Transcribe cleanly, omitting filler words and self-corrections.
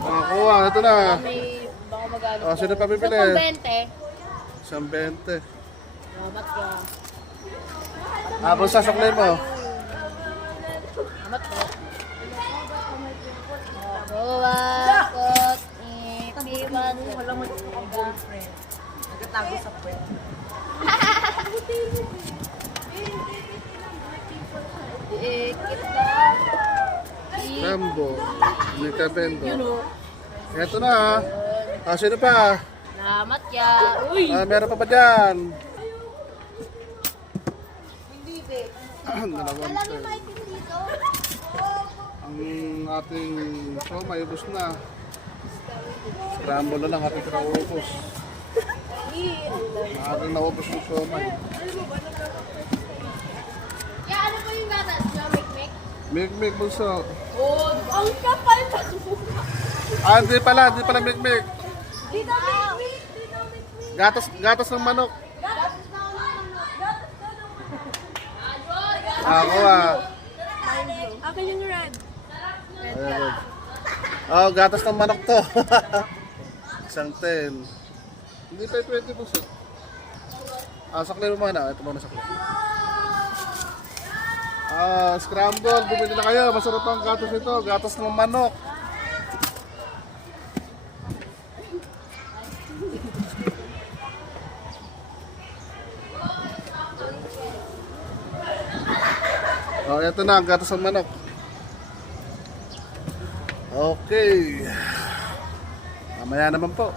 Nakakuha, ito na. May baka magalit. O, sino pa bibili? Sa 20. Isang 20. Salamat ka. Abang sasaklay mo. Salamat po. Buwakot, ipiwan. Wala mo yung boyfriend. Nagatago sa puwet. Kita. Rambo. Nagkabendo. Ito na. Sino pa? Salamat ya. Uy! Meron pa ba dyan? Hindi, be. Dalawang ten. Ang ating siomay, ubos na. Rambo na lang ating pinaubos. Ating naubos yung siomay. Ya, ano po yung gatas? Yung make-make? Mig-mig bulso. Oh, ang kapal pa. Hindi pala mig-mig. Dito make-make. Dito make-make. Gatas ng manok. Gatas na Ako Akin yung red. Ayan. Oh, gatas ng manok to. Isang 10. Hindi pa 20 bulso. Saklay mo muna. Ito muna saklay. Scramble, bumili na kayo. Masarap ang gatas ito. Gatas ng manok. Ito na ang gatas ng manok. Okay. Mamaya naman po.